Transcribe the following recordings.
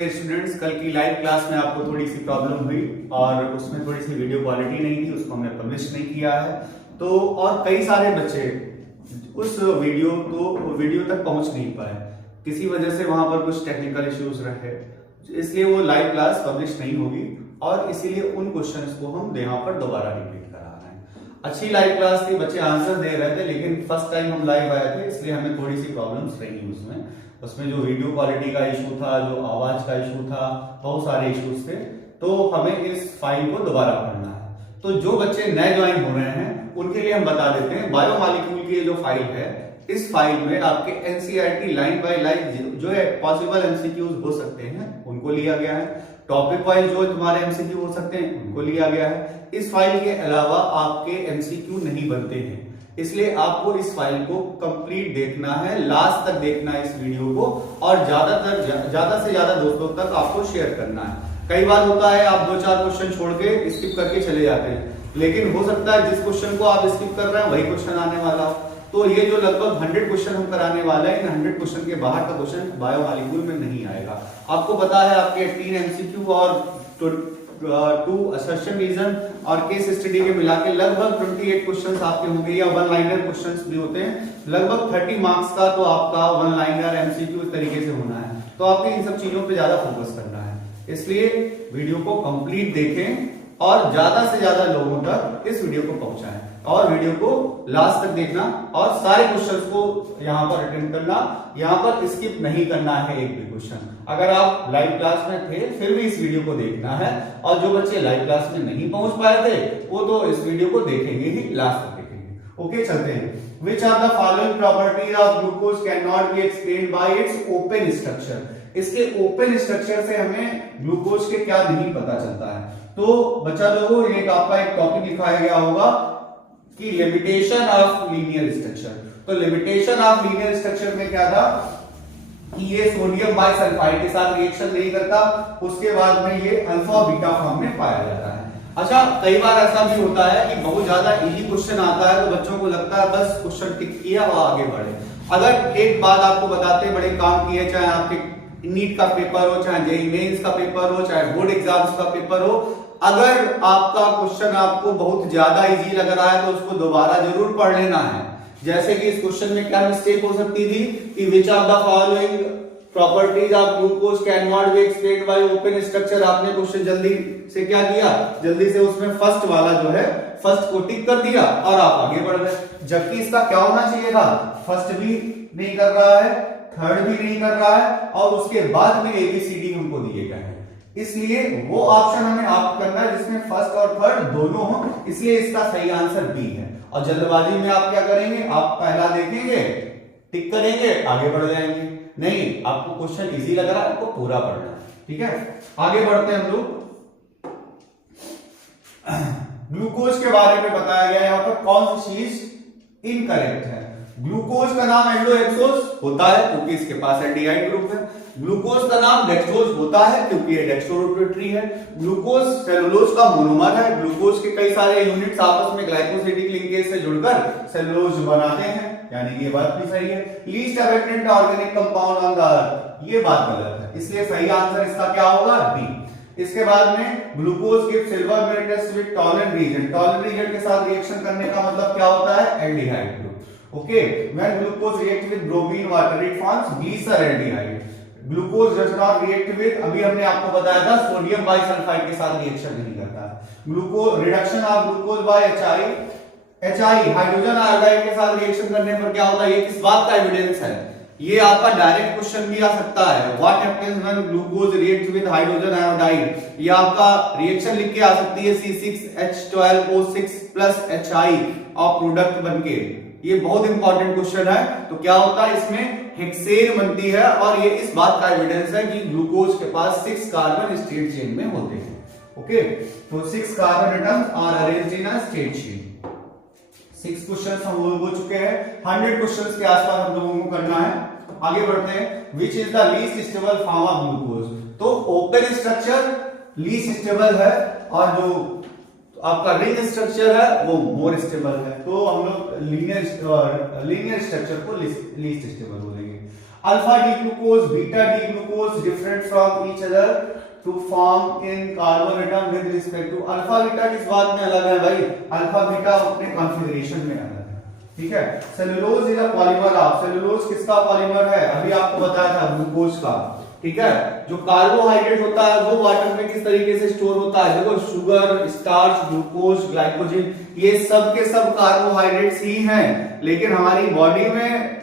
Students, कल की live class में आपको थोड़ी सी प्रॉब्लम हुई और उसमें थोड़ी सी वीडियो क्वालिटी नहीं थी, उसको हमने पब्लिश नहीं किया है। तो और कई सारे बच्चे उस वीडियो तक पहुंच नहीं पाए, किसी वजह से वहां पर कुछ टेक्निकल इश्यूज रहे, इसलिए वो लाइव क्लास पब्लिश नहीं होगी और इसीलिए उन क्वेश्चंस को हम यहाँ पर दोबारा रिपीट करा रहे हैं। अच्छी लाइव क्लास थी, बच्चे आंसर दे रहे थे, लेकिन फर्स्ट टाइम हम लाइव आए थे इसलिए हमें थोड़ी सी प्रॉब्लम्स रही उसमें जो वीडियो क्वालिटी का इशू था, जो आवाज का इशू था, बहुत सारे इश्यूज थे। तो हमें इस फाइल को दोबारा पढ़ना है। तो जो बच्चे नए ज्वाइन हो रहे हैं उनके लिए हम बता देते हैं, बायोमॉलिक्यूल की जो फाइल है, इस फाइल में आपके एनसीईआरटी लाइन बाय लाइन जो है पॉसिबल एमसीक्यूज हो सकते हैं उनको लिया गया है, टॉपिक वाइज जो तुम्हारे एमसीक्यू हो सकते हैं उनको लिया गया है। इस फाइल के अलावा आपके एमसीक्यू नहीं बनते हैं, इसलिए आपको इस फाइल को कंप्लीट देखना है, लास्ट तक देखना है इस वीडियो को, और ज्यादा से ज्यादा दोस्तों तक आपको शेयर करना है। कई बार होता है आप 2-4 क्वेश्चन छोड़ के स्किप करके चले जाते हैं, लेकिन हो सकता है जिस क्वेश्चन को आप स्किप कर रहे हैं वही क्वेश्चन आने वाला। तो ये जो लगभग 100 क्वेश्चन हम कराने वाले हैं, इन 100 क्वेश्चन के बाहर का क्वेश्चन बायोमॉलिक्यूल में नहीं आएगा। आपको पता है आपके 3 एमसीक्यू और 2 असर्शन रीजन और केस स्टडी के मिला के लगभग 28 क्वेश्चंस आपके होंगे, या वन लाइनर क्वेश्चंस भी होते हैं। लगभग 30 मार्क्स का तो आपका वन लाइनर एमसीक्यू इस तरीके से होना है। तो आपको इन सब चीजों पे ज्यादा फोकस करना है, इसलिए वीडियो को कंप्लीट देखें और ज्यादा से ज्यादा लोगों तक इस वीडियो को पहुंचाएं, और वीडियो को लास्ट तक देखना और सारे क्वेश्चंस को यहां पर अटेंड करना, यहां पर स्किप नहीं करना है एक भी क्वेश्चन। अगर आप लाइव क्लास में थे फिर भी इस वीडियो को देखना है, और जो बच्चे लाइव क्लास में नहीं पहुंच पाए थे वो तो इस वीडियो को देखेंगे ही, लास्ट तक देखेंगे। ओके, चलते हैं। Which are the following properties of glucose can not be explained by its open structure. इसके ओपन स्ट्रक्चर से हमें ग्लूकोज के क्या नहीं पता चलता है। तो बच्चा लोगों, एक आपका एक टॉपिक लिखाया गया होगा कि लिमिटेशन ऑफ लीनियर स्ट्रक्चर। तो लिमिटेशन ऑफ लीनियर स्ट्रक्चर में क्या था कि ये सोडियम बाइसल्फाइड के साथ रिएक्शन नहीं करता, उसके बाद में ये अल्फा बीटा फॉर्म में पाया जाता है। अच्छा, कई बार ऐसा भी होता है कि बहुत ज्यादा इजी क्वेश्चन आता है तो बच्चों को लगता है बस क्वेश्चन टिक किया और आगे बढ़े। अगर एक बात आपको बताते हैं, बड़े काम की है, चाहे आपके नीट का पेपर हो, चाहे जेईई मेंस का पेपर हो, चाहे बोर्ड एग्जाम्स का पेपर हो, अगर आपका क्वेश्चन आपको बहुत ज्यादा इजी लग रहा है तो उसको दोबारा जरूर पढ़ लेना है। जैसे कि इस क्वेश्चन में क्या मिस्टेक हो सकती थी कि विच of the following properties of glucose can not be explained bye open structure. आपने क्वेश्चन जल्दी से क्या किया, जल्दी से उसमें फर्स्ट वाला जो है फर्स्ट को टिक कर दिया और आप आगे बढ़ गए, जबकि इसका क्या होना चाहिए था, फर्स्ट भी नहीं कर रहा है, थर्ड भी नहीं कर रहा है, और उसके बाद में एबीसीडी हमको दिए गए हैं। इसलिए वो ऑप्शन हमें ऑप्ट करना है जिसमें फर्स्ट और थर्ड दोनों हो, इसलिए इसका सही आंसर बी है। और जल्दबाजी में आप क्या करेंगे, आप पहला देखेंगे, टिक करेंगे, आगे बढ़ जाएंगे। नहीं, आपको क्वेश्चन इजी लग रहा है, आपको पूरा पढ़ना है। ठीक है, आगे बढ़ते हैं हम लोग। ग्लूकोज के बारे में बताया गया है, यहाँ पर कौन सी चीज इनकरेक्ट है। ग्लूकोज का नाम एंडोहेक्सोज होता है क्योंकि इसके पास एल्डिहाइड ग्रुप है। ग्लूकोज का नाम डेक्सट्रोज होता है क्योंकि ये डेक्स्ट्रोरोटेटरी है। ग्लूकोज सेलुलोज का मोनोमर है। ग्लूकोज के कई सारे यूनिट्स आपस में ग्लाइकोसिडिक लिंकेज से जुड़कर सेलुलोज बनाते हैं, यानी ये बात भी सही है। Least abundant organic compound on the earth, ये बात गलत है, इसलिए सही आंसर इसका क्या होगा, बी। इसके बाद में glucose give silver metals with Tollens reagent. Tollens reagent के साथ रिएक्शन करने का मतलब क्या होता है, aldehyde group. Okay, when glucose react with bromine water it forms glyceraldehyde. Glucose does not react with, अभी हमने आपको बताया था सोडियम बाइसल्फाइड के साथ रिएक्शन नहीं करता। Glucose reduction of glucose by HI hydrogen iodide के साथ रिएक्शन करने पर क्या होता है, ये किस बात का एविडेंस है, ये आपका डायरेक्ट क्वेश्चन भी आ सकता है। What happens when glucose react with hydrogen iodide, ये आपका रिएक्शन लिख के आ सकती है C6H12O6 प्लस HI और प्रोडक्ट बनके, ये बहुत इंपॉर्टेंट क्वेश्चन है। तो क्या होता है, इसमें हेक्सेन बनती है और ये इस बात का एविडेंस है कि ग्लूकोज के पास 6 कार्बन स्ट्रेट चेन में होते हैं। ओके, तो 6 carbon atoms are arranged in a straight chain. 6 questions हम लोग हो चुके हैं, 100 क्वेश्चंस के आसपास हम लोगों को करना है। आगे बढ़ते हैं। Which is the least stable form of glucose. तो ओपन स्ट्रक्चर लीस्ट स्टेबल है और जो आपका रिंग स्ट्रक्चर है वो मोर स्टेबल है। तो हम लोग लीनियर स्ट्रक्चर को लीस्ट स्टेबल बोलेंगे। Alpha D glucose, beta D glucose different from each other to form in carbon atom with respect to alpha beta. किस बात में अलग है भाई? अल्फा बीटा अपने कॉन्फ़िगरेशन में अलग है, ठीक है। Cellulose is a polymer of, cellulose किसका पॉलीमर है? अभी आपको बताया था ग्लूकोज का, ठीक है। जो कार्बोहाइड्रेट होता है वो वाटर में किस तरीके से स्टोर होता है? देखो शुगर, स्टार्च, ग्लूकोज, ग्लाइकोजन, ये सब के सब कार्बोहाइड्रेट्स ही हैं, लेकिन हमारी बॉडी में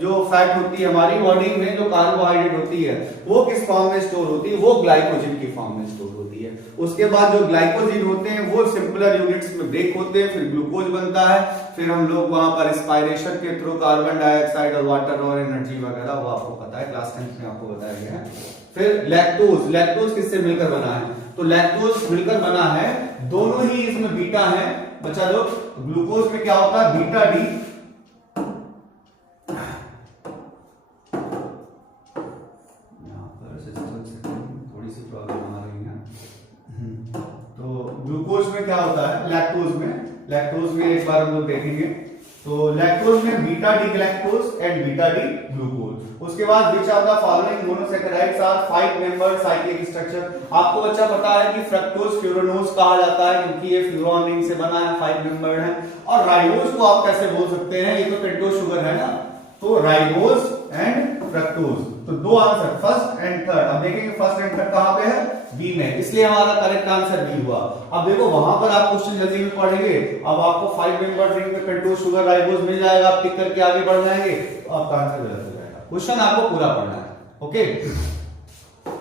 जो फैट होती है, हमारी बॉडी में जो कार्बोहाइड्रेट होती है वो किस फॉर्म में स्टोर होती है? वो ग्लाइकोजन की फॉर्म में स्टोर होती है। उसके बाद जो ग्लाइकोजन होते हैं वो सिंपलर यूनिट्स में ब्रेक होते हैं, फिर ग्लूकोज बनता है, फिर हम लोग वहां पर रेस्पिरेशन के थ्रू कार्बन डाइऑक्साइड और वाटर और एनर्जी वगैरह, वो आपको पता है, क्लास 10 में आपको बताया गया है। फिर लैक्टोज, लैक्टोज किससे मिलकर बना है? तो लैक्टोज मिलकर बना है, दोनों ही इसमें बीटा है बच्चा लोग। ग्लूकोज में क्या होता है? बीटा डी, ग्लूकोज में क्या होता है? लैक्टोज में एक बार हम लोग देखेंगे। तो लैक्टोज में beta D galactose and beta D glucose. उसके बाद which are the following monosaccharides are 5 membered cyclic structure. आपको बच्चा पता है कि फ्रक्टोज फ्यूरानोज कहा जाता है क्योंकि ये फ्यूरान रिंग से बना है, 5 मेंबर्ड है। और राइबोज को आप कैसे बोल सकते हैं? ये तो पेंटोज शुगर है ना, तो राइबोज एंड फ्रक्टोज। तो दो आंसर, फर्स्ट एंड थर्ड। अब देखेंगे फर्स्ट एंड थर्ड कहां पे है? बी में, इसलिए हमारा करेक्ट आंसर बी हुआ। अब देखो वहां पर आप क्वेश्चन जल्दी में पढ़ेंगे, अब आपको 5 मेंबर रिंग में पेंटोज शुगर राइबोज मिल जाएगा, आप टिक करके आगे बढ़ जाएंगे, तो आपका आंसर गलत हो जाएगा। क्वेश्चन आपको पूरा पढ़ना है, ओके।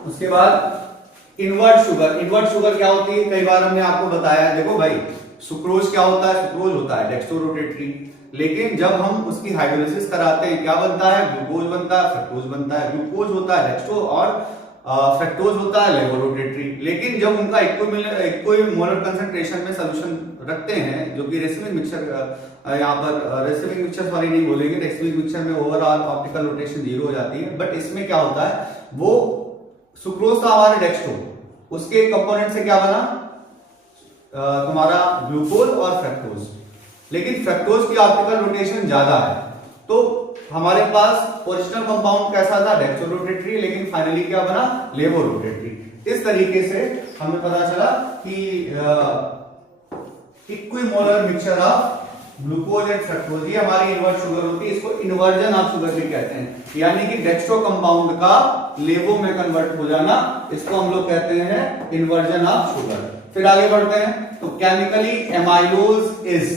उसके बाद इनवर्ट शुगर, इनवर्ट शुगर क्या होती है? कई बार हमने आपको बताया, देखो भाई सुक्रोज क्या होता है? सुक्रोज होता है डेक्स्ट्रोरोटेटरी, लेकिन जब हम उसकी हाइड्रोलिसिस कराते हैं क्या बनता है? ग्लूकोज बनता है, फ्रक्टोज बनता है। ग्लूकोज होता है डेक्स्ट्रो और फ्रक्टोज होता है लेवोरोटेटरी। लेकिन जब उनका इक्विमोलर कंसंट्रेशन में सॉल्यूशन रखते हैं, जो कि रेसिमिक मिक्सचर, यहाँ पर रेसिमिक मिक्सचर सॉरी नहीं बोलेंगे, रेसिमिक मिक्सचर में ओवरऑल ऑप्टिकल रोटेशन 0 हो जाती है, बट इसमें क्या होता है? वो सुक्रोज था हमारे डेक्स्ट्रो, उसके कंपोनेंट से क्या बना? तुम्हारा ग्लूकोज और फ्रक्टोज, लेकिन फ्रक्टोज की ऑप्टिकल रोटेशन ज्यादा है, तो हमारे पास ओरिजिनल कंपाउंड कैसा था? डेक्स्ट्रोरोटेटरी, लेकिन फाइनली क्या बना? लेवोरोटेटरी। इस तरीके से हमें पता चला कि equimolar mixture of glucose and fructose, ये हमारी इनवर्ट शुगर होती है, इसको इन्वर्जन ऑफ शुगर भी कहते हैं, यानी कि डेक्स्ट्रो कंपाउंड का लेवो में कन्वर्ट हो जाना, इसको हम लोग कहते हैं इन्वर्जन ऑफ शुगर। फिर आगे बढ़ते हैं, तो केमिकली एमाइलोज इज,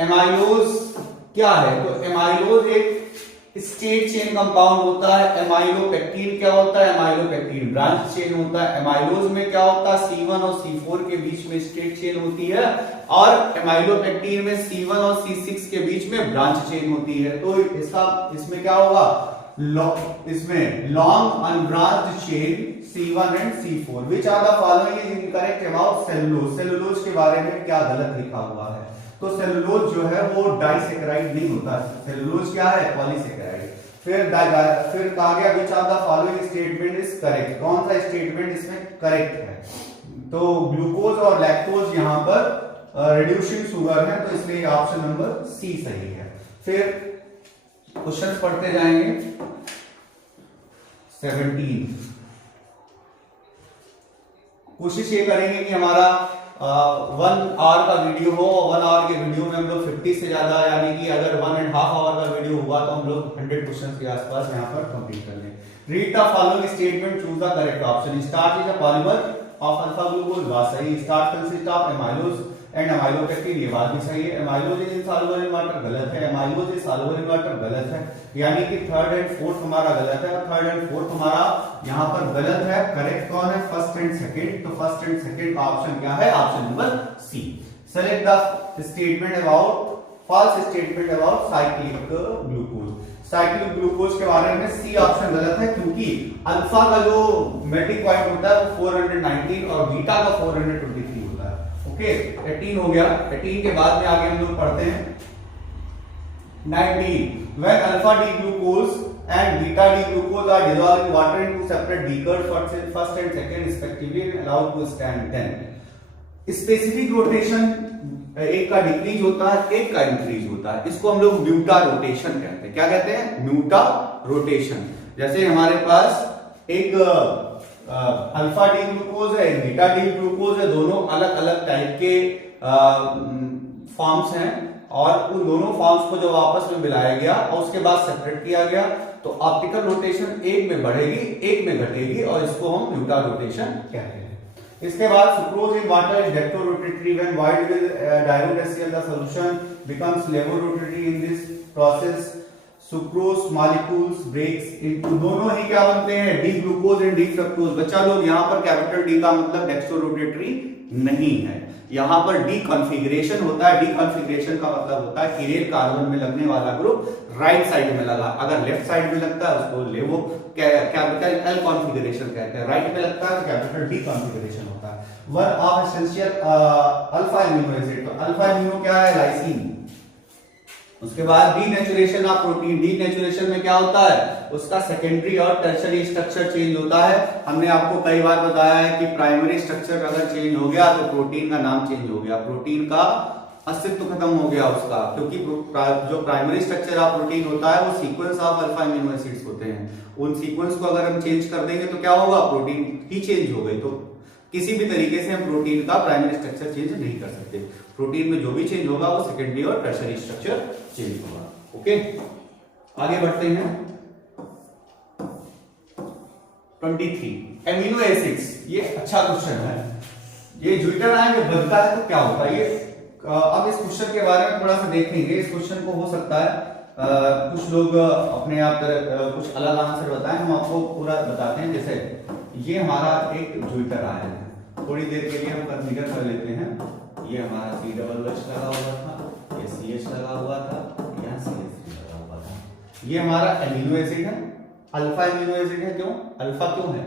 एमाइलोज क्या है? तो एमाइलोज एक स्ट्रेट चेन कंपाउंड होता है। एमाइलोपेक्टिन क्या होता है? एमाइलोपेक्टिन ब्रांच चेन होता है। एमाइलोज में क्या होता है? C1 और C4 के बीच में स्ट्रेट चेन होती है, और एमाइलोपेक्टिन में C1 और C6 के बीच में ब्रांच चेन होती है। तो इसमें क्या होगा? इसमें long unbranched chain C1 and C4। Which are the following is incorrect about cellulose. Cellulose के बारे में क्या गलत लिखा हुआ है? तो सेलुलोज जो है वो डाइसेकेराइड नहीं होता, सेलुलोज क्या है? पॉलीसेकेराइड। फिर कहा गया which are the following statement is correct. कौन सा स्टेटमेंट इसमें करेक्ट है? तो ग्लूकोज और लैक्टोज यहां पर रिड्यूसिंग शुगर है, तो इसलिए ऑप्शन नंबर सी सही है। फिर क्वेश्चन पढ़ते जाएंगे। 17 कोशिश ये करेंगे कि हमारा 1 आवर का वीडियो हो, 1 आवर के वीडियो में हम लोग 50 से ज्यादा, यानी कि अगर 1.5 आवर का वीडियो हुआ तो हम लोग 100 क्वेश्चन के आसपास यहाँ पर कंप्लीट कर लें। Read the following statement, choose the correct option. Starch is a polymer of alpha glucose, बात सही। Starch consist of amylose and amylopectin, ये बात भी सही है। Amylose is insoluble in water, गलत है। Amylose is soluble in water, गलत है। यानी कि थर्ड एंड फोर्थ हमारा गलत है, थर्ड एंड फोर्थ हमारा यहाँ पर गलत है। करेक्ट कौन है? First and second. तो फर्स्ट एंड सेकंड का ऑप्शन क्या है? Option number C. Select the statement about, false statement about cyclic glucose. Cyclic glucose के बारे में सी ऑप्शन गलत है, क्योंकि अल्फा का जो मेल्टिंग पॉइंट होता है वो 419 और बीटा का 423 होता है। ओके, 18 हो गया। 18 के बाद में आगे हम लोग पढ़ते हैं 19. When alpha D glucose and beta D glucose are dissolved in water into separate beakers, first and second respectively, and allowed to stand 10. Specific rotation एक का डिक्रीज होता है, एक का इंक्रीज होता है, इसको हम लोग ब्यूटा रोटेशन कहते हैं। क्या कहते हैं? म्यूटा रोटेशन। जैसे हमारे पास एक अल्फा डी ग्लूकोज है, बीटा डी ग्लूकोज है, दोनों अलग अलग टाइप के फॉर्म्स हैं, और उन दोनों फॉर्म्स को जब आपस में मिलाया गया और उसके बाद सेपरेट किया गया तो ऑप्टिकल रोटेशन एक में बढ़ेगी, एक में घटेगी, और इसको हम म्यूटा रोटेशन कहते हैं। इसके बाद sucrose in water is dextrorotatory when wide with diode HCl the solution becomes levorotatory in this process sucrose molecules breaks into, दोनों ही क्या बनते हैं? D glucose and D fructose. बच्चा लोग यहाँ पर कैपिटल डी का मतलब डेक्टोरोटेटरी नहीं है, यहाँ पर डी कॉन्फ़िगरेशन होता है। डी कॉन्फ़िगरेशन का मतलब होता है किरेल कार्बन में लगने वाला ग्रुप राइट साइड में लगा, अगर लेफ्ट साइड में लगता है उसको लेवो कैपिटल एल कॉन्फ़िगरेशन कहते हैं, राइट में लगता है तो कैपिटल डी कॉन्फ़िगरेशन होता है। One of essential alpha amino acid, तो अल्फा अमीनो क्या है? लाइसिन। उसके बाद डीनेचुरेशन ऑफ प्रोटीन, डीनेचुरेशन में क्या होता है? उसका सेकेंडरी और टर्शियरी स्ट्रक्चर चेंज होता है। हमने आपको कई बार बताया है कि प्राइमरी स्ट्रक्चर अगर चेंज हो गया तो प्रोटीन का नाम चेंज हो गया, प्रोटीन का अस्तित्व खत्म हो गया उसका, क्योंकि जो प्राइमरी स्ट्रक्चर ऑफ प्रोटीन होता है वो sequence of alpha amino acids होते हैं। उन सीक्वेंस को अगर हम चेंज कर देंगे तो क्या होगा? प्रोटीन ही चेंज हो गई। तो किसी भी तरीके से हम प्रोटीन का प्राइमरी स्ट्रक्चर चेंज नहीं कर सकते। प्रोटीन में जो भी चेंज होगा वो सेकेंडरी और टर्शियरी स्ट्रक्चर चेंज होगा। ओके, आगे बढ़ते हैं। 23 एमिनो एसिड्स, ये अच्छा क्वेश्चन है। ये ज्यूटर आयन जब बनता है तो क्या होता है? ये अब इस क्वेश्चन के बारे में थोड़ा सा देखेंगे। इस क्वेश्चन को हो सकता है कुछ लोग अपने आप कुछ अलग आंसर बताएं, हम आपको पूरा बताते हैं। जैसे ये हमारा एक ज्यूटर आयन है, थोड़ी देर के लिए हम कंसीडर कर लेते हैं। ये हमारा COOH लगा हुआ था, ये CH लगा हुआ था, यहाँ CH लगा हुआ था। ये हमारा एमिनो एसिड है, अल्फा एमिनो एसिड है। क्यों अल्फा क्यों है?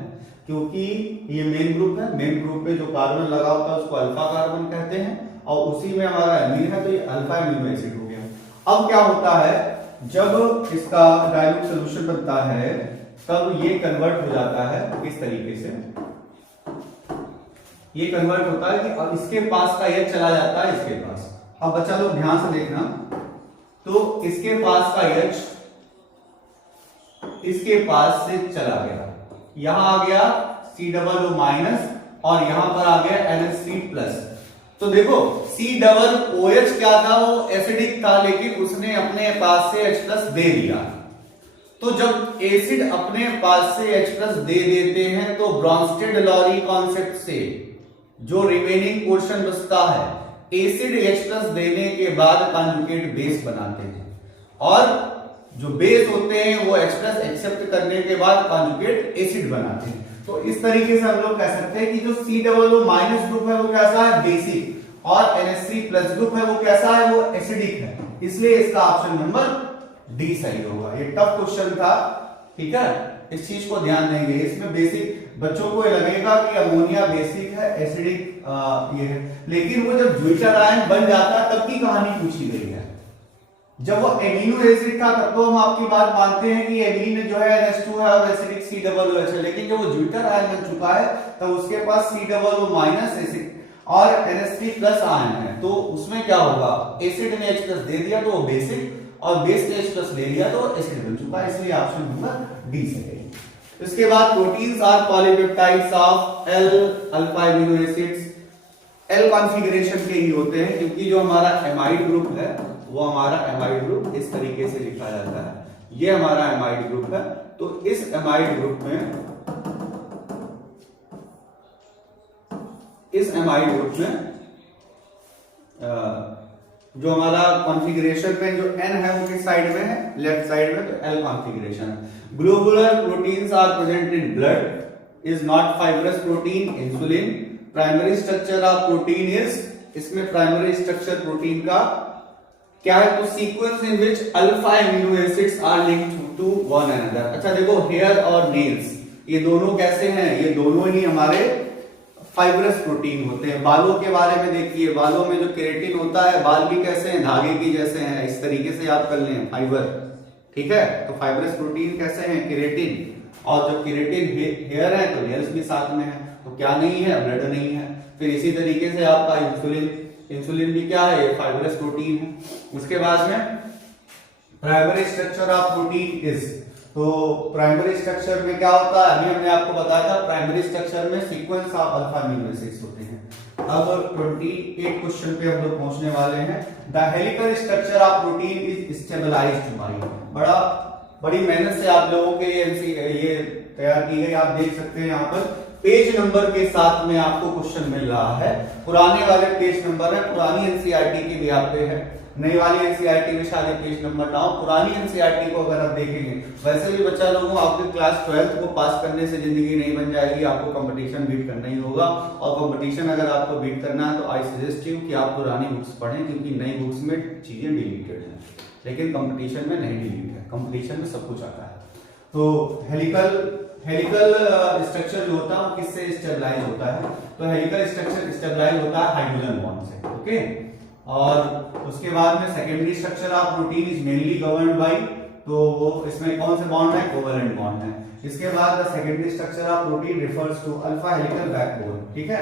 क्योंकि ये मेन ग्रुप है, मेन ग्रुप पे जो कार्बन लगा होता है उसको अल्फा कार्बन कहते हैं, और उसी में हमारा एमीन है तो ये अल्फा एमिनो एसिड हो गया। अब क्या होता है, जब इसका डाइल्यूट सॉल्यूशन बनता है तब ये कन्वर्ट हो जाता है इस तरीके से, ये कन्वर्ट होता है कि अब इसके पास का H चला जाता है इसके पास। अब बच्चा लोग ध्यान से देखना, तो इसके पास का H इसके पास से चला गया, यहां आ गया COO माइनस और यहां पर आ गया NH3 प्लस। तो देखो COOH क्या था? वो एसिडिक था, लेकिन उसने अपने पास से H प्लस दे दिया। तो जब एसिड अपने पास से H प्लस दे देते हैं तो ब्रॉन्स्टेड-लॉरी कॉन्सेप्ट से जो रिमेनिंग पोर्शन बचता है, एसिड H प्लस देने के बाद कॉन्जुगेट बेस बनाते हैं, और जो बेस होते हैं वो H प्लस एक्सेप्ट करने के बाद कॉन्जुगेट एसिड बनाते हैं। तो इस तरीके से हम लोग कह सकते हैं कि जो COO माइनस ग्रुप है वो कैसा है? बेसिक, और NH3 प्लस ग्रुप है वो कैसा है? वो एसिडिक है। इसलिए इसका ऑप्शन नंबर डी सही होगा। ये टफ क्वेश्चन था, ठीक है, इस चीज को ध्यान देंगे। इसमें बेसिक बच्चों को लगेगा कि अमोनिया बेसिक है, एसिडिक ये है, लेकिन वो जब ज्यूटर आयन बन जाता है तब की कहानी पूछी गई है। जब वो एमिनो एसिड था तब तो हम आपकी बात मानते हैं कि एमीन जो है NH2 है और एसिडिक COOH है, लेकिन जब वो ज्यूटर आयन बन चुका है तब उसके पास COO माइनस एसिड और NH3 प्लस आयन है, तो उसमें क्या होगा? एसिड ने H प्लस दे दिया तो वो बेसिक, और बेस ने H प्लस ले लिया तो एसिड बन चुका है। इसलिए ऑप्शन नंबर डी सही है। इसके बाद proteins are polypeptides of L alpha amino acids. L configuration के ही होते हैं, क्योंकि जो हमारा एमाइड ग्रुप है वो हमारा एमाइड ग्रुप इस तरीके से लिखा जाता है। ये हमारा एमाइड ग्रुप है, तो इस एमाइड ग्रुप में जो हमारा कॉन्फ़िगरेशन में जो N है वो किस साइड में है? लेफ्ट साइड में, तो L कॉन्फ़िगरेशन है। Globular proteins are present in blood, is not fibrous protein, insulin. Primary structure of protein is, इसमें प्राइमरी स्ट्रक्चर प्रोटीन का क्या है? तो sequence in which alpha amino acids are linked to one another. अच्छा देखो, hair और nails ये दोनों कैसे हैं? ये दोनों ही हमारे फाइब्रस प्रोटीन होते हैं। बालों के बारे में देखिए, बालों में जो केराटिन होता है, बाल भी कैसे हैं? धागे की जैसे हैं, इस तरीके से याद कर लें, फाइबर, ठीक है। तो फाइब्रस प्रोटीन कैसे हैं? केराटिन, और जब केराटिन हेयर है तो नेल्स भी साथ में है, तो क्या नहीं है? ब्लड नहीं है। फिर इसी तरीके से आपका इंसुलिन भी क्या है? फाइब्रस प्रोटीन है। उसके बाद में primary structure of protein is, तो प्राइमरी स्ट्रक्चर में क्या होता है, अभी हमने आपको बताया था प्राइमरी स्ट्रक्चर में sequence of alpha amino acids होते हैं। अब 28 क्वेश्चन पे हम लोग पहुंचने वाले हैं। The helical structure of protein is stabilized by, बड़ी मेहनत से आप लोगों के लिए ये तैयार की गई, आप देख सकते हैं यहाँ पर पेज नंबर के साथ में आपको क्वेश्चन मिल रहा है। पुराने वाले पेज नंबर है, पुरानी एनसीईआरटी की भी आप पे है, नई वाली एनसीईआरटी में शायद पेज नंबर ना हो। पुरानी एनसीईआरटी को अगर आप देखेंगे, वैसे भी बच्चा लोगों आपके क्लास 12th को पास करने से जिंदगी नहीं बन जाएगी, आपको कंपटीशन बीट करना ही होगा। और कंपटीशन अगर आपको बीट करना है तो आई सजेस्ट यू कि आप पुरानी बुक्स पढ़ें, क्योंकि नई बुक्स में चीजें डिलीटेड हैं, लेकिन कंपटीशन में नहीं डिलीट है, कंपटीशन में सब कुछ आता है। तो हेलिकल स्ट्रक्चर जो होता है किससे स्टेबलाइज होता है, तो हेलिकल स्ट्रक्चर स्टेबलाइज होता है हाइड्रोजन बॉन्ड से, ओके। और उसके बाद में secondary structure of protein is mainly governed bye, तो वो इसमें कौन से बॉन्ड है, कोवेलेंट बॉन्ड है। इसके बाद the secondary structure of protein refers to alpha helical backbone, ठीक है।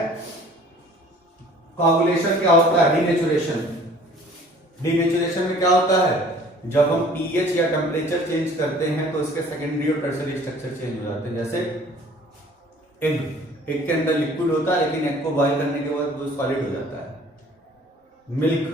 कोआगुलेशन क्या होता है, डीनेचुरेशन। डीनेचुरेशन में क्या होता है, जब हम पीएच या टेम्परेचर चेंज करते हैं तो इसके सेकेंडरी और टर्शियरी स्ट्रक्चर चेंज हो जाते हैं। जैसे एग के अंदर लिक्विड होता है, लेकिन एग को बॉईल करने के बाद वो सॉलिड हो जाता है। मिल्क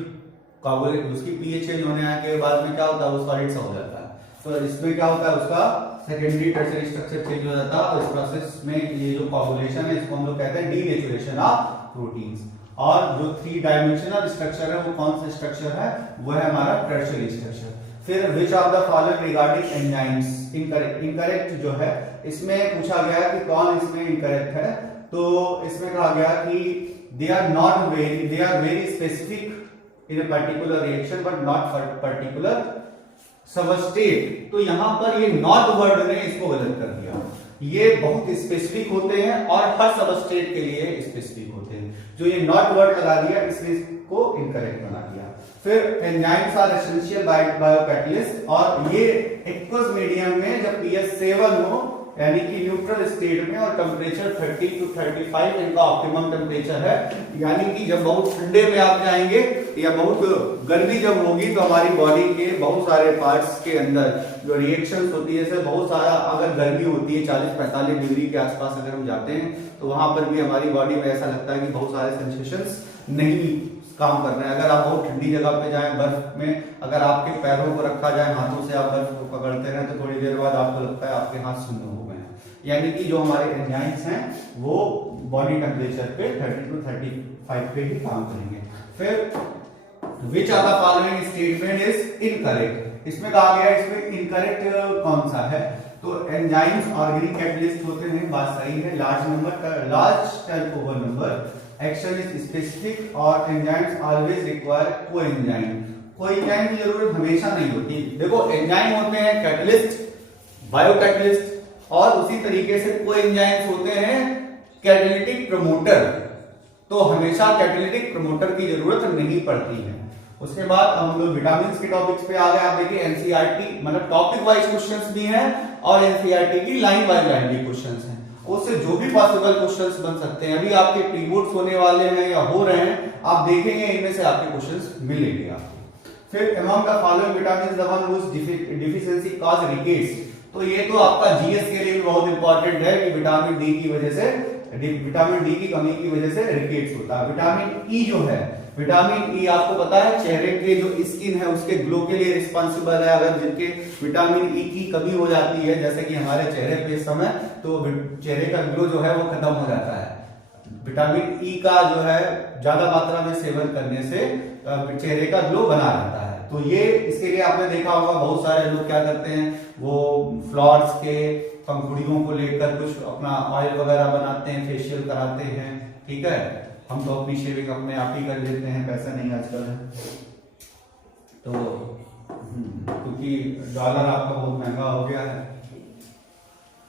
कोआगुलेट, उसकी पीएच चेंज होने के बाद में क्या होता है, वो सॉलिड सा हो जाता है। तो इसमें क्या होता है, उसका सेकेंडरी टर्शियरी स्ट्रक्चर चेंज हो जाता है। और इस प्रोसेस में ये जो कोआगुलेशन है इसको हम लोग कहते हैं डीनेचुरेशन ऑफ प्रोटीन्स। और जो 3 डायमेंशनल स्ट्रक्चर है वो कौन सा स्ट्रक्चर है, वो है हमारा टर्शियरी स्ट्रक्चर। फिर which of the following regarding enzymes incorrect, incorrect जो है इसमें पूछा गया कि कौन इसमें इनकरेक्ट है, तो इसमें कहा गया कि they are very specific in a particular reaction but not for particular substrate। तो यहां पर ये नॉट वर्ड ने इसको गलत कर दिया, ये बहुत स्पेसिफिक होते हैं और हर सबस्ट्रेट के लिए स्पेसिफिक होते हैं। जो ये नॉट वर्ड लगा दिया इसलिए इसको इनकरेक्ट बना दिया। फिर एंजाइम्स आर एसेंशियल बायोकैटलिस्ट, और ये एक्वस मीडियम में जब pH 7 हो यानी कि न्यूट्रल स्टेट में और टेम्परेचर 30 to 35 इनका ऑप्टिमम टेम्परेचर है, यानी कि जब बहुत ठंडे में आप जाएंगे या बहुत गर्मी जब होगी तो हमारी बॉडी के बहुत सारे पार्ट्स के अंदर जो रिएक्शंस होती है, जैसे बहुत सारा अगर गर्मी होती है 40-45 डिग्री के आसपास अगर हम जाते हैं तो वहां पर भी हमारी बॉडी में ऐसा लगता है कि बहुत सारे सेंसेशंस नहीं काम कर रहे हैं। अगर आप बहुत ठंडी जगह पे जाएं, बर्फ में अगर आपके पैरों को रखा जाए, हाथों से आप बर्फ को पकड़ते रहे तो थोड़ी देर बाद आपको लगता है आपके हाथ शून्य हो गए हैं। यानी कि जो हमारे एंजाइम्स हैं वो बॉडी टेम्परेचर पे 30 to 35 पे ही काम करेंगे। फिर which of the following statement is incorrect, इसमें कहा गया इसमें इनकरेक्ट कौन सा है, तो एंजाइम्स ऑर्गेनिक कैटलिस्ट होते हैं, बात सही है। Large turnover number, action is specific, और enzymes always require coenzyme. Coenzyme की जरूरत हमेशा नहीं होती। देखो एंजाइम होते हैं कैटलिस्ट, बायोकैटलिस्ट, और उसी तरीके से कोएंजाइम्स होते हैं कैटालिटिक प्रमोटर। तो हमेशा कैटालिटिक प्रमोटर की जरूरत नहीं पड़ती है। उसके बाद हम लोग विटामिन के टॉपिक्स पे आ गए। आप देखिए एनसीईआरटी मतलब टॉपिक वाइज क्वेश्चंस भी हैं और एनसीईआरटी की लाइन बाय लाइन भी क्वेश्चंस हैं। उससे जो भी पॉसिबल क्वेश्चंस बन सकते हैं, अभी आपके प्री बोर्ड्स होने वाले हैं या हो रहे हैं, आप देखेंगे इनमें से आपके क्वेश्चंस मिलेंगे आपको। फिर among the following vitamins the one whose deficiency cause rickets, तो ये तो आपका जीएस के लिए भी बहुत इंपॉर्टेंट है कि विटामिन डी की वजह से, विटामिन डी की कमी की वजह से रिकेट्स होता है। विटामिन ई जो है, विटामिन ई आपको पता है चेहरे के जो स्किन है उसके ग्लो के लिए रिस्पॉन्सिबल है। अगर जिनके विटामिन ई की कमी हो जाती है, जैसे कि हमारे चेहरे पे इस समय, तो चेहरे का ग्लो जो है वो खत्म हो जाता है। विटामिन ई का जो है ज्यादा मात्रा में सेवन करने से चेहरे का ग्लो बना रहता है। तो ये इसके लिए आपने देखा होगा बहुत सारे लोग क्या करते हैं, वो फ्लावर्स के पंखुड़ियों को लेकर कुछ अपना ऑयल वगैरह बनाते हैं, फेशियल कराते हैं, ठीक है। हम तो अपनी शेविंग अपने आप ही कर लेते हैं, पैसा नहीं आजकल है तो, क्योंकि डॉलर आपका बहुत महंगा हो गया है,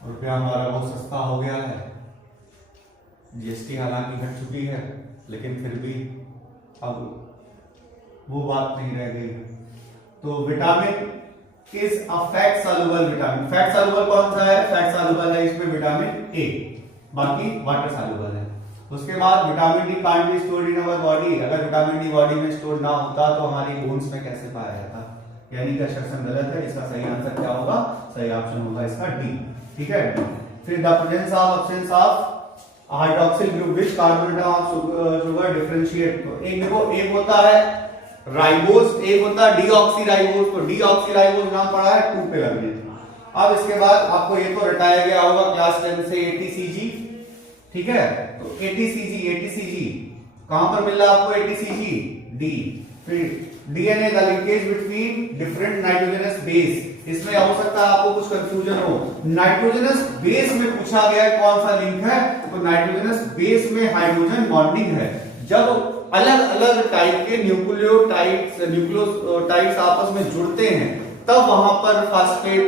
रुपया हमारा बहुत सस्ता हो गया है, जीएसटी हालांकि घट चुकी है, लेकिन फिर भी अब वो बात नहीं रह गई। तो vitamin is a fat soluble vitamin. Fat soluble कौन सा है, फैट सॉल्युबल है इसमें विटामिन ए, बाकी वाटर सॉल्युबल है। उसके बाद vitamin D can't be stored in our body. अगर विटामिन डी बॉडी में स्टोर ना होता तो हमारी बोन्स में कैसे पाया जाता, यानी कि असर्शन गलत है, इसका सही आंसर क्या होगा, सही ऑप्शन होगा इसका डी। ठीक है, फिर the presence of absence of hydroxyl group which carbon of sugar differentiate. तो एक देखो, एक होता है राइबोज, एक होता है डीऑक्सीराइबोज। तो डीऑक्सीराइबोज नाम पड़ा है 2 पे लगने। अब इसके बाद आपको ये तो रटाया गया होगा क्लास 10 से ATCG। ठीक है, तो ATCG कहां पर मिल रहा है आपको ATCG? डी। फिर DNA the linkage between different nitrogenous base. इसमें हो सकता है आपको कुछ कंफ्यूजन हो, नाइट्रोजनस बेस में पूछा गया है कौन सा लिंक है, तो नाइट्रोजनस बेस में हाइड्रोजन बॉन्डिंग है। जब अलग अलग टाइप के न्यूक्लियोटाइड्स आपस में जुड़ते हैं तब वहां पर फास्फेट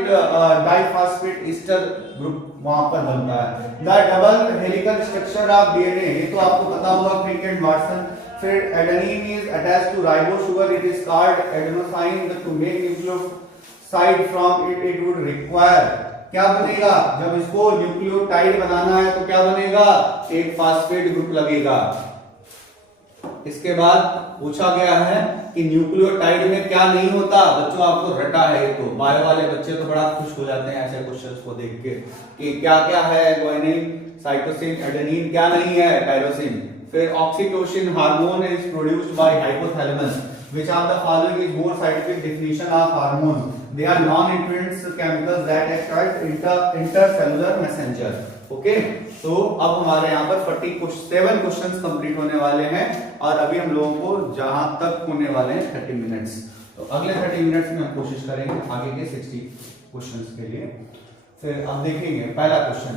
डाइफॉस्फेट ईस्टर ग्रुप वहां पर बनता है। The double helical structure of DNA, ये तो आपको पता होगा, क्रिक एंड वाटसन। फिर adenine is attached to ribo sugar, it is called adenosine. To make nucleoside from it, it would require, क्या बनेगा, जब इसको न्यूक्लियोटाइड बनाना है तो क्या बनेगा, एक फास्फेट ग्रुप लगेगा। इसके बाद पूछा गया है कि न्यूक्लियोटाइड में क्या नहीं होता। बच्चों आपको रटा है, तो बायो वाले बच्चे तो बड़ा खुश हो जाते हैं ऐसे क्वेश्चंस को देख के कि क्या क्या है, ग्वानिन, साइटोसिन, एडेनिन, क्या नहीं है, टायरोसिन। फिर oxytocin hormone is produced by hypothalamus, which of the following is more scientific definition of hormone, they are non influence chemicals that act intercellular messenger. Okay, तो अब हमारे यहाँ पर 47 क्वेश्चंस कंप्लीट होने वाले हैं और अभी हम लोगों को जहां तक होने वाले हैं 30 मिनट्स। तो अगले 30 मिनट्स में हम कोशिश करेंगे आगे के 60 क्वेश्चंस के लिए। फिर अब देखेंगे पहला क्वेश्चन,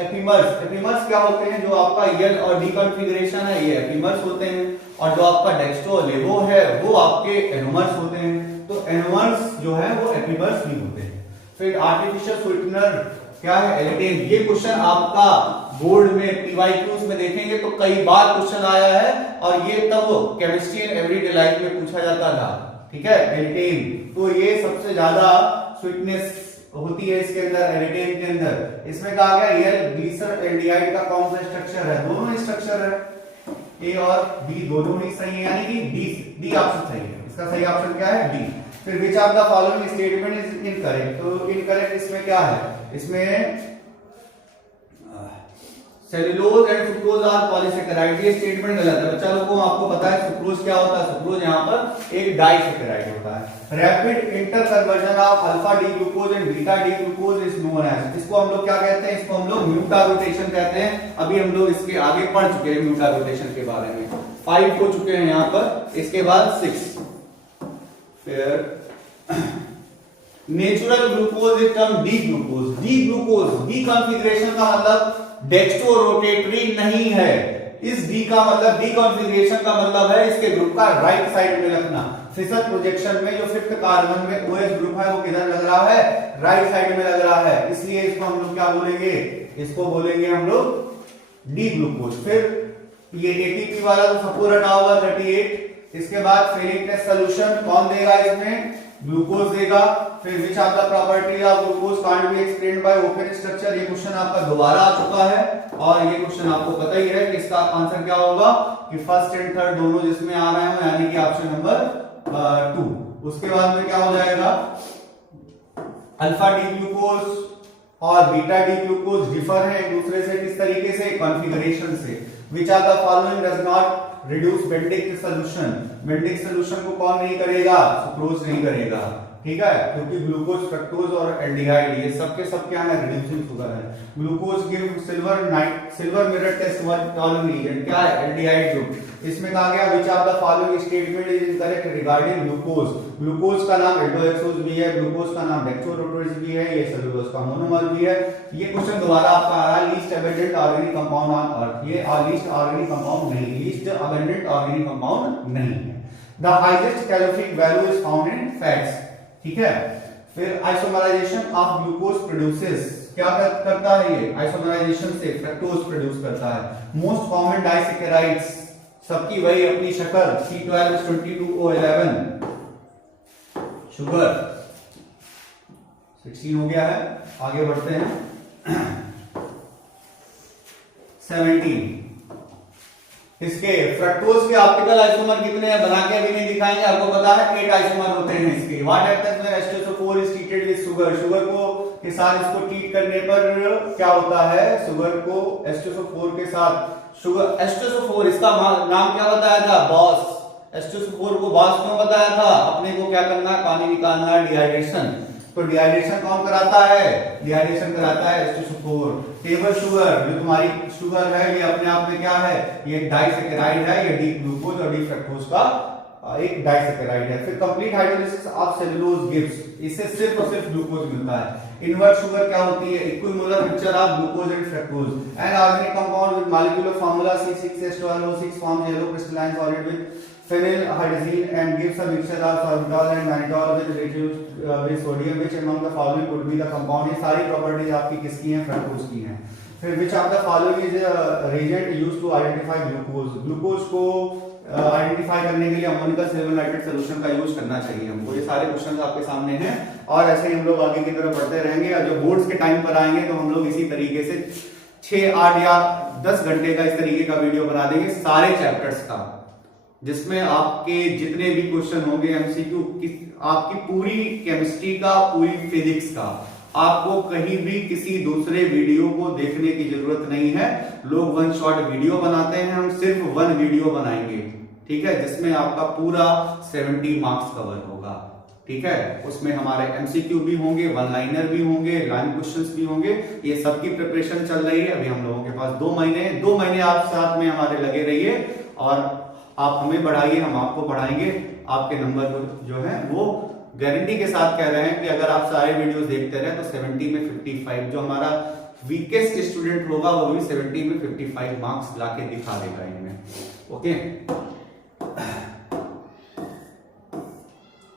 एपिमर्स। एपिमर्स क्या होते हैं, जो आपका एल और डी कॉन्फ़िगरेशन है ये एपिमर्स होते हैं, और जो आपका डेक्स्ट्रो लेवो है वो आपके एनोमर्स होते हैं। तो एनोमर्स जो है वो एपिमर्स नहीं होते हैं। फिर आर्टिफिशियल स्वीटनर क्या है, एल्केन। ये क्वेश्चन आपका बोर्ड में पीवाईक्यूज में देखेंगे तो कई बार क्वेश्चन आया है, और ये तब केमिस्ट्री एंड एवरीडे लाइफ में पूछा जाता था। ठीक है, एल्केन, तो ये सबसे ज्यादा स्वीटनेस होती है इसके अंदर, एल्केन के अंदर। इसमें कहा गया एल ग्लिसर एल्डिहाइड का कौन सा स्ट्रक्चर है, दोनों स्ट्रक्चर है, ए और बी दोनों ही सही है, यानी कि डी ऑप्शन सही है। इसका सही ऑप्शन क्या है, डी। फिर which of the following statement is incorrect. तो इनकरेक्ट इसमें क्या है, इसमें cellulose and sucrose are polysaccharide, ये स्टेटमेंट गलत है। बच्चा लोगों को आपको पता है सुक्रोज क्या होता है, सुक्रोज यहाँ पर एक डाइसेकेराइड होता है। Rapid interconversion of alpha D glucose and beta D glucose is known as, इसको हम लोग क्या कहते हैं, इसको हम लोग म्यूटा रोटेशन कहते हैं। अभी हम लोग इसके आगे पढ़ चुके हैं म्यूटा रोटेशन के बारे में, 5 हो चुके हैं यहाँ पर, इसके बाद 6। फिर natural glucose is term D glucose. D glucose, D configuration का मतलब डेक्स्ट्रो रोटेटरी नहीं है। इस डी का मतलब, डी कॉन्फ़िगरेशन का मतलब है इसके ग्रुप का राइट साइड में रखना। फिशर प्रोजेक्शन में जो 5th कार्बन में OH ग्रुप है वो किधर लग रहा है, राइट साइड में लग रहा है, इसलिए इसको हम लोग क्या बोलेंगे, इसको बोलेंगे हम लोग डी ग्लूकोज। फिर ये ATP वाला तो सबको रटा होगा 38। इसके बाद फेरिक टेस्ट सॉल्यूशन कौन देगा, इसमें ग्लूकोज देगा। फिर which of the property of glucose can't be explained bye open structure, ये क्वेश्चन आपका दोबारा आ चुका है और ये क्वेश्चन आपको पता ही है कि इसका आंसर क्या होगा कि फर्स्ट एंड थर्ड दोनों जिसमें आ रहे हो, यानी कि ऑप्शन नंबर 2। उसके बाद में क्या हो जाएगा, अल्फा डी ग्लूकोज और बीटा डी ग्लूकोज डिफर है एक दूसरे से, किस तरीके से, कॉन्फ़िगरेशन से। विच of the following does not reduce Benedict solution, Benedict solution को कौन नहीं करेगा, सुक्रोज नहीं करेगा। ठीक है, क्योंकि ग्लूकोज, फ्रक्टोज और एल्डिहाइड ये सब के सब क्या है, रिड्यूसिंग शुगर है। Glucose give silver mirror test one tolerant agent, क्या है, एल्डिहाइड ग्रुप। इसमें कहा गया which of the following statement is incorrect regarding glucose. Glucose का नाम एल्डोहेक्सोज भी है, ग्लूकोज का नाम डेक्सोरोटोरेज भी है, ये सेलुलोज का मोनोमर भी है। ये क्वेश्चन दोबारा आपका आ रहा है, least abundant organic compound on earth, ये लीस्ट ऑर्गेनिक कंपाउंड नहीं, लीस्ट अबंडेंट ऑर्गेनिक कंपाउंड नहीं है। The highest calorific value is found in fats. ठीक है, फिर आइसोमराइजेशन ऑफ ग्लूकोज प्रोड्यूसेस, क्या करता है ये, आइसोमराइजेशन से फ्रक्टोज प्रोड्यूस करता है। मोस्ट कॉमन डाइसेकेराइड्स, सबकी वही अपनी शक्ल, C12H22O11 शुगर। 16 हो गया है, आगे बढ़ते हैं। 17 इसके फ्रक्टोज के ऑप्टिकल आइसोमर कितने हैं बना के अभी नहीं दिखाएंगे, आपको पता है 8 आइसोमर होते हैं इसके। What happens when H2SO4 is treated with sugar, sugar को के साथ इसको ट्रीट करने पर क्या होता है, शुगर को H2SO4 के साथ, शुगर H2SO4 इसका नाम क्या बताया था, बॉस। H2SO4 को बॉस क्यों बताया था, अपने को क्या करना है, पानी निकालना है, डिहाइड्रेशन। तो डिहाइड्रेशन कौन कराता है, डिहाइड्रेशन कराता है H2SO4। टेबल शुगर, जो तुम्हारी शुगर है ये अपने आप में क्या है, ये डाइसैकेराइड है, ये डी ग्लूकोज और डी फ्रक्टोज का एक डाइसैकेराइड है। फिर complete hydrolysis of cellulose gives, इससे सिर्फ और सिर्फ ग्लूकोज मिलता है। इनवर्ट शुगर क्या होती है, equimolar mixture of glucose and fructose and organic compound with molecular formula C6H12O6 forms yellow crystalline solid with phenylhydrazine and gives a mixture of sorbitol and mannitol with reduced with sodium, which among the following could be the compound। ये सारी properties आपकी किसकी हैं, fructose की हैं। फिर which of the following is a reagent used to identify glucose, glucose को identify करने के लिए अमोनियम सिल्वर नाइट्रेट सॉल्यूशन का यूज करना चाहिए हमको। ये सारे क्वेश्चंस आपके सामने हैं और ऐसे ही हम लोग आगे की तरफ बढ़ते रहेंगे और जब बोर्ड्स के टाइम पर आएंगे तो हम लोग इसी तरीके से 6, 8 या 10 घंटे का इस तरीके का वीडियो बना देंगे सारे चैप्टर्स का, जिसमें आपके जितने भी क्वेश्चन होंगे एमसीक्यू आपकी पूरी केमिस्ट्री का, पूरी फिजिक्स का, आपको कहीं भी किसी दूसरे वीडियो को देखने की जरूरत नहीं है। लोग वन शॉट वीडियो बनाते हैं, हम सिर्फ वन वीडियो बनाएंगे, ठीक है, जिसमें आपका पूरा 70 मार्क्स कवर होगा, ठीक है। उसमें हमारे एमसीक्यू भी होंगे, वन लाइनर भी होंगे, लाइन क्वेश्चंस भी होंगे। ये सबकी प्रिपरेशन चल रही है अभी हम लोगों के पास 2 महीने आप साथ में हमारे लगे रहिए और आप हमें बढ़ाइए, हम आपको बढ़ाएंगे। आपके नंबर जो है वो गारंटी के साथ कह रहे हैं कि अगर आप सारे वीडियोस देखते रहे तो 70 में 55, जो हमारा वीकेस्ट स्टूडेंट होगा वो भी 70 में 55 मार्क्स लाके दिखा देगा इनमें, ओके।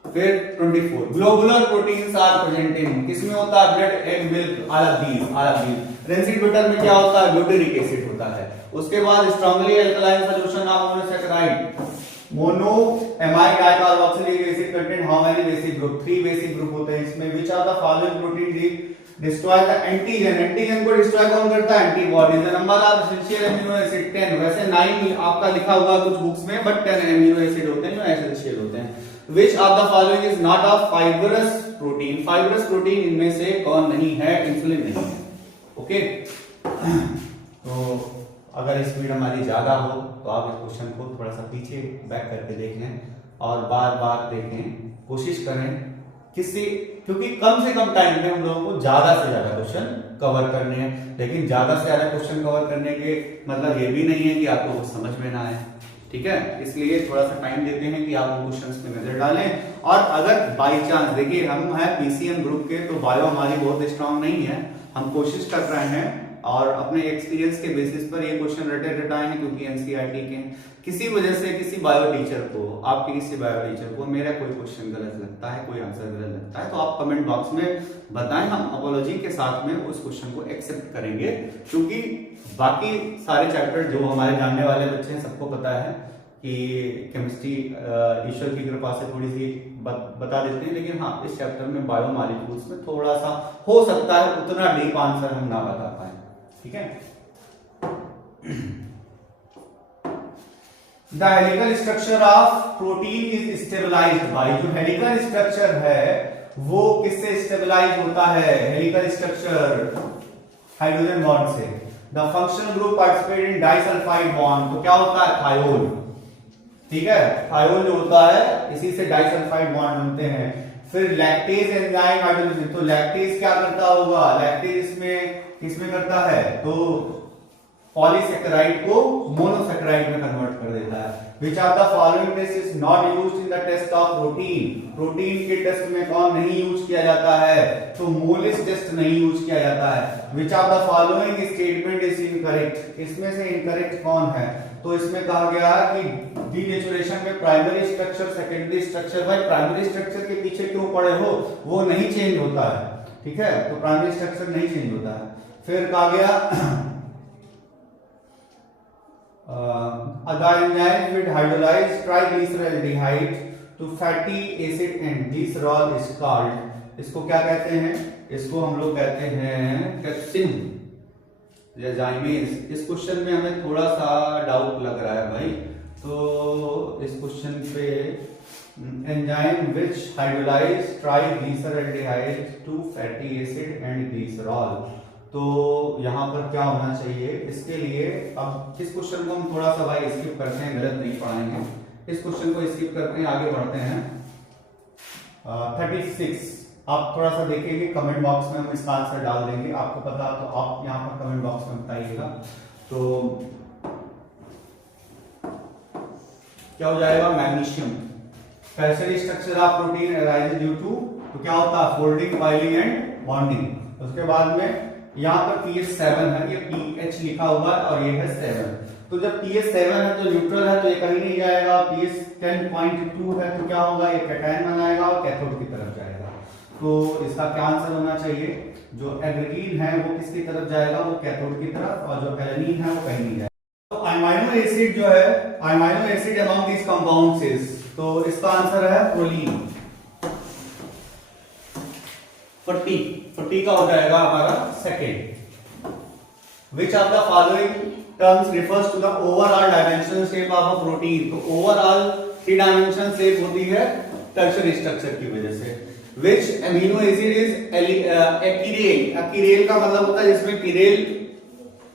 फिर 24 globular proteins are present in, किसमें होता है, blood, egg, milk, all of these. Rancid butter में क्या होता है, ग्लूटेरिक एसिड होता है। उसके बाद strongly alkaline solution of monosaccharide, mono amide dicarboxylic acid contain how many basic group, 3 basic group होते हैं इसमें। Which are the following protein destroy the antigen, antigen को डिस्ट्रॉय कौन करता है, antibodies. The number of essential amino acid 10, वैसे 9 आपका लिखा हुआ कुछ बुक्स में, बट 10 अमीनो एसिड होते हैं जो एसेंशियल होते हैं। Which of the following is not a fibrous protein, fibrous protein इनमें से कौन नहीं है, इंसुलिन नहीं है, ओके। तो अगर स्पीड हमारी ज्यादा हो तो आप इस क्वेश्चन को थोड़ा सा पीछे बैक करके देख लें और बार बार देखें, कोशिश करें किसी, क्योंकि कम से कम टाइम में हम लोगों को ज्यादा से ज्यादा क्वेश्चन कवर करने हैं, लेकिन ज्यादा से ज्यादा क्वेश्चन कवर करने के मतलब ये भी नहीं है कि आपको वो समझ में ना आए, ठीक है। इसलिए थोड़ा सा टाइम देते हैं कि आप उन क्वेश्चंस पे नजर डालें। और अगर बाई चांस, देखिए हम हैं पीसीएम ग्रुप के, तो बायो हमारी बहुत स्ट्रांग नहीं है, हम कोशिश कर रहे हैं और अपने एक्सपीरियंस के बेसिस पर ये क्वेश्चन रटाए हैं, क्योंकि एनसीईआरटी के किसी वजह से किसी बायो टीचर को, आपके किसी बायो टीचर को मेरा कोई क्वेश्चन गलत लगता है, कोई आंसर गलत लगता है, तो आप कमेंट बॉक्स में बताएं, हम अपॉलॉजी के साथ में उस क्वेश्चन को एक्सेप्ट करेंगे। क्योंकि बाकी सारे चैप्टर जो हमारे जानने वाले बच्चे हैं सबको पता है कि केमिस्ट्री ईश्वर की कृपा से थोड़ी सी बता देते हैं, लेकिन हाँ इस चैप्टर में बायो मॉलिक्यूल्स में थोड़ा सा हो सकता है उतना डीप आंसर हम ना बता पाए, ठीक है। The helical structure of protein is stabilized by, जो हेलिकल स्ट्रक्चर है वो किससे स्टेबलाइज होता है, हेलिकल स्ट्रक्चर हाइड्रोजन बॉन्ड से। The functional group participate in disulphide bond, तो क्या होता है, थायोल, ठीक है, थायोल जो होता है इसी से डाइसल्फाइड बॉन्ड बनते हैं। फिर लैक्टेज एंजाइम हाइड्रोलिसिस, तो लैक्टेज क्या करता होगा, लैक्टेज इसमें करता है तो पॉलीसेकेराइड को मोनोसेकेराइड में कन्वर्ट कर देता है। Which of the following test is not used in the test of protein, protein के टेस्ट में कौन नहीं यूज किया जाता है, तो मोलिस टेस्ट नहीं यूज किया जाता है। Which of the following statement is incorrect, इसमें से इनकरेक्ट कौन है, तो इसमें कहा गया कि डीनेचुरेशन में प्राइमरी स्ट्रक्चर सेकेंडरी स्ट्रक्चर, भाई प्राइमरी स्ट्रक्चर के पीछे क्यों पड़े हो, वो नहीं चेंज होता है, ठीक है, तो प्राइमरी स्ट्रक्चर नहीं चेंज होता है। फिर कहा गया the enzyme will hydrolyze triglyceraldehyde to fatty acid and glycerol is called, इसको क्या कहते हैं, इसको हम लोग कहते हैं ट्रिप्सिन, या जाइमेज, इस क्वेश्चन में हमें थोड़ा सा डाउट लग रहा है भाई। तो इस क्वेश्चन पे enzyme which hydrolyse triglyceraldehyde to fatty acid and glycerol, तो यहाँ पर क्या होना चाहिए इसके लिए। अब इस क्वेश्चन को हम थोड़ा सा भाई स्किप करते हैं, गलत नहीं पढ़ाएंगे, इस क्वेश्चन को स्किप करते हैं, आगे बढ़ते हैं। 36 आप थोड़ा सा देखेंगे, कमेंट बॉक्स में हम इसका आंसर डाल देंगे, आपको पता तो आप यहाँ पर कमेंट बॉक्स में बताइएगा। तो क्या हो जाएगा, magnesium. Tertiary structure of protein arise due to, तो क्या होता है, फोल्डिंग, फाइलिंग एंड बॉन्डिंग। उसके बाद में यहाँ पर pH 7 है, ये pH लिखा हुआ है और ये है 7, तो जब pH 7 है तो न्यूट्रल है, तो ये कहीं नहीं जाएगा। pH 10.2 है तो क्या होगा, ये कैटायन बनाएगा और कैथोड की तरफ जाएगा। तो इसका क्या आंसर होना चाहिए, जो एल्कीन है वो किसकी तरफ जाएगा, वो कैथोड की तरफ, और जो एलानीन है वो कहीं नहीं जाएगा। तो अमाइनो एसिड जो है, amino acid among these compounds is, तो इसका आंसर है प्रोलीन। 40 का हो जाएगा हमारा second. Which of the following terms refers to the overall dimension shape of a protein, तो ओवरऑल 3 डायमेंशन शेप होती है टर्शियरी स्ट्रक्चर की वजह से। Which amino acid is achiral, achiral का मतलब होता है जिसमें किरेल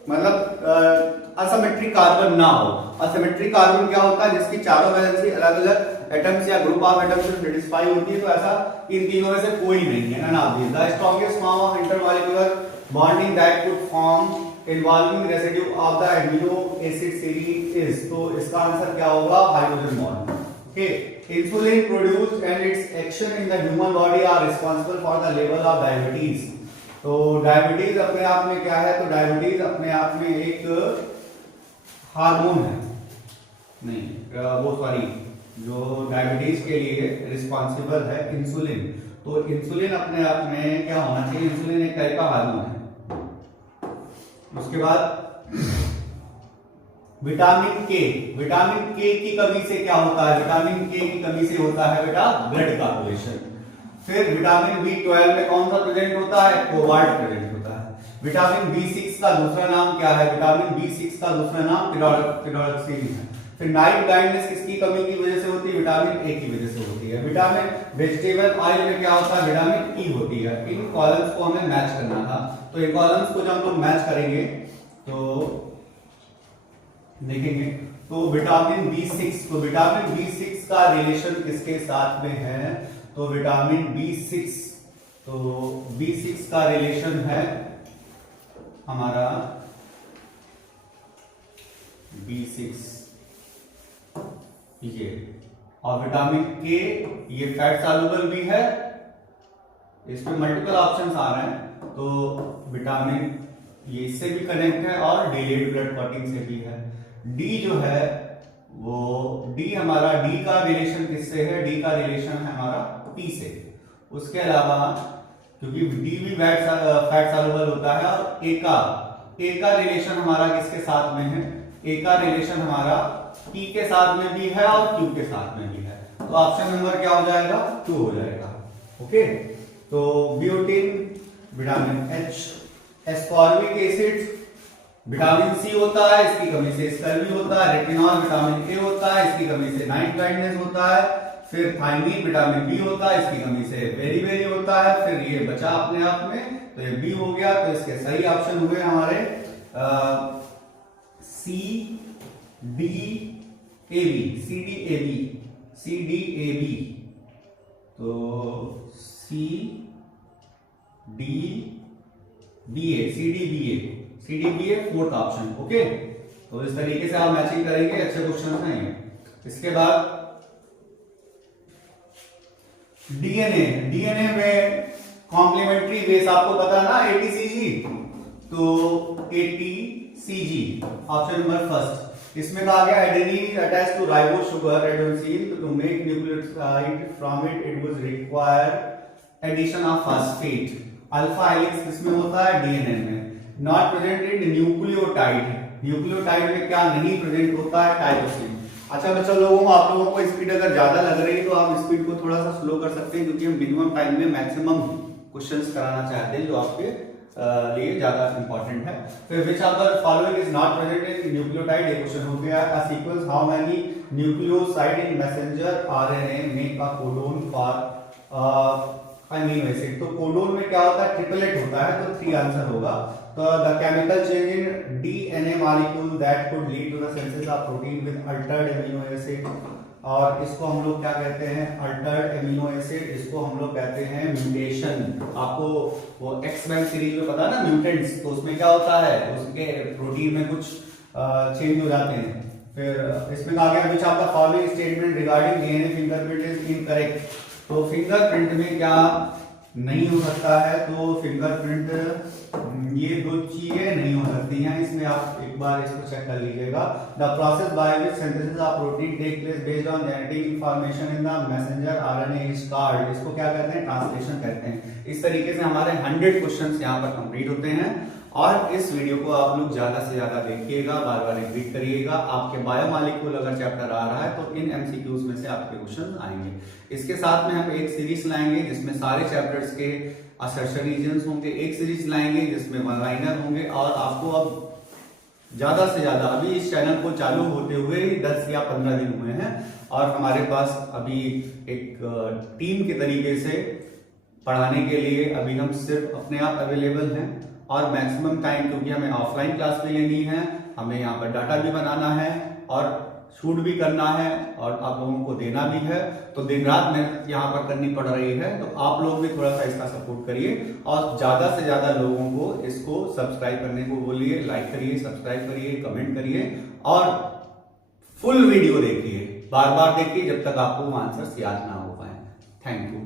मतलब असिमेट्रिक कार्बन ना हो। असिमेट्रिक कार्बन क्या होता है, जिसकी चारों वैलेंसी अलग अलग एटम्स या ग्रुप ऑफ एटम्स से सेटिस्फाई होती है, तो ऐसा इन तीनों में से कोई नहीं है ना। The strongest form of intermolecular bonding that could form involving residue of the amino acid series is, तो इसका आंसर क्या होगा, hydrogen bond. Okay, insulin produced and its action in the human body are responsible for the level of diabetes, तो diabetes अपने आप में क्या है, तो डायबिटीज अपने आप में एक हार्मोन है, नहीं वो सॉरी, जो डायबिटीज के लिए रिस्पांसिबल है इंसुलिन, तो इंसुलिन अपने आप में क्या होना चाहिए, इंसुलिन एक टाइप का हार्मोन है। उसके बाद विटामिन के, विटामिन के की कमी से क्या होता है, विटामिन के की कमी से होता है बेटा ब्लड कार्बोरेशन। फिर विटामिन B12 में कौन सा प्रेजेंट होता है, कोबाल्ट प्रेजेंट होता है। विटामिन B6 का दूसरा नाम क्या है, विटामिन B6 का दूसरा नाम पिरोक्सिन है। फिर नाइट ब्लाइंडनेस किसकी कमी की वजह से होती है, विटामिन ए की वजह से होती है। विटामिन वेजिटेबल ऑयल में क्या होता है, विटामिन ई होती है। इन कॉलम्स को हमें मैच करना था, तो इन कॉलम्स को जब हम लोग मैच करेंगे तो देखेंगे, तो विटामिन B6, तो विटामिन B6 का रिलेशन किसके साथ में है, तो विटामिन B6, तो B6 का रिलेशन है हमारा B6 ये, और विटामिन के ये फैट सॉल्युबल भी है, इसमें मल्टीपल ऑप्शंस आ रहे हैं, तो विटामिन ये इससे भी कनेक्ट है और डिलेड ब्लड क्लॉटिंग से भी है। डी जो है वो डी हमारा, डी का रिलेशन किससे है, डी का रिलेशन है हमारा पी से। उसके अलावा क्योंकि डी भी फैट सॉल्युबल होता है, और ए का रिलेशन हमारा किसके साथ में है, ए का रिलेशन हमारा पी के साथ में भी है और क्यू के साथ में भी है, तो ऑप्शन नंबर क्या हो जाएगा, 2 हो जाएगा। ओके, तो biotin, vitamin H, ascorbic acid vitamin C होता है, इसकी कमी से स्कर्वी होता है। रेटिनॉल विटामिन ए होता है, इसकी कमी से नाइट ब्लाइंडनेस होता है। फिर थायमीन विटामिन बी होता है, इसकी कमी से बेरी होता है। फिर ये बचा अपने आप में, तो ये बी हो गया, तो इसके सही ऑप्शन हुए हमारे C D A B, C D A B, C D A B, तो C D B A, C D B A, C D B A fourth option. Okay, तो इस तरीके से आप मैचिंग करेंगे, अच्छे क्वेश्चन हैं। इसके बाद डीएनए, डीएनए में कॉम्प्लीमेंट्री बेस आपको पता है ना, एटीसीजी, तो एटीसीजी ऑप्शन नंबर फर्स्ट। इसमें कहा गया adenine attach to ribose sugar adenosine, to make nucleotide from it it was required addition of phosphate. Alpha helix किसमें होता है, डीएनए में। Not present in nucleotide, nucleotide में क्या नहीं प्रेजेंट होता है, टाइरोसिन। अच्छा बच्चों, लोगों आप लोगों को स्पीड अगर ज्यादा लग रही है तो आप स्पीड को थोड़ा सा स्लो कर सकते हैं, क्योंकि हम मिनिमम टाइम में मैक्सिमम क्वेश्चंस कराना चाहते हैं जो आपके लिए ज्यादा इंपॉर्टेंट है। फिर which of the following is not present in nucleotide, एक क्वेश्चन हो गया। A sequence how many nucleoside in messenger RNA make a codon for amino acid. तो कोडोन में क्या होता है, ट्रिपलेट होता है, तो 3 आंसर होगा। तो the chemical change in DNA molecule that could lead to the synthesis of protein with altered amino acid, और इसको हम लोग क्या कहते हैं, अल्टर्ड अमीनो एसिड, इसको हम लोग कहते हैं म्यूटेशन। आपको वो एक्स मैन सीरीज में पता है ना म्यूटेंट्स, तो उसमें क्या होता है, उसके प्रोटीन में कुछ चेंज हो जाते हैं। फिर इसमें कहा गया which of the following statement regarding DNA fingerprint is incorrect. तो फिंगरप्रिंट में क्या नहीं हो सकता है, तो फिंगरप्रिंट ये 2 चीजें नहीं हो सकती हैं। इसमें आप एक बार इसको चेक कर लीजिएगा। The process by which synthesis of protein take place based on genetic information in the messenger RNA is called, इसको क्या कहते हैं, ट्रांसलेशन कहते हैं। इस तरीके से हमारे 100 क्वेश्चंस यहाँ पर कंप्लीट होते हैं। और इस वीडियो को आप लोग ज्यादा से ज्यादा देखिएगा, बार बार रिपीट करिएगा। आपके बायोमॉलिक्यूल अगर चैप्टर आ रहा है तो इन एमसीक्यूज में से आपके क्वेश्चन आएंगे। इसके साथ में हम एक सीरीज लाएंगे जिसमें सारे चैप्टर्स के असर्शन रीजन्स होंगे, एक सीरीज लाएंगे जिसमें वन लाइनर होंगे। और आपको अब ज्यादा से ज्यादा, अभी इस चैनल को चालू होते हुए 10 या 15 दिन हुए हैं, और हमारे पास अभी एक टीम के तरीके से पढ़ाने के लिए अभी हम सिर्फ अपने आप अवेलेबल हैं। और मैक्सिमम टाइम, क्योंकि हमें ऑफलाइन क्लास भी लेनी है, हमें यहाँ पर डाटा भी बनाना है और शूट भी करना है और आप लोगों को देना भी है, तो दिन रात मेहनत यहाँ पर करनी पड़ रही है। तो आप लोग भी थोड़ा सा इसका सपोर्ट करिए और ज्यादा से ज्यादा लोगों को इसको सब्सक्राइब करने को बोलिए, लाइक करिए, सब्सक्राइब करिए, कमेंट करिए और फुल वीडियो देखिए, बार बार देखिए जब तक आपको आंसर्स याद ना हो पाए। Thank you.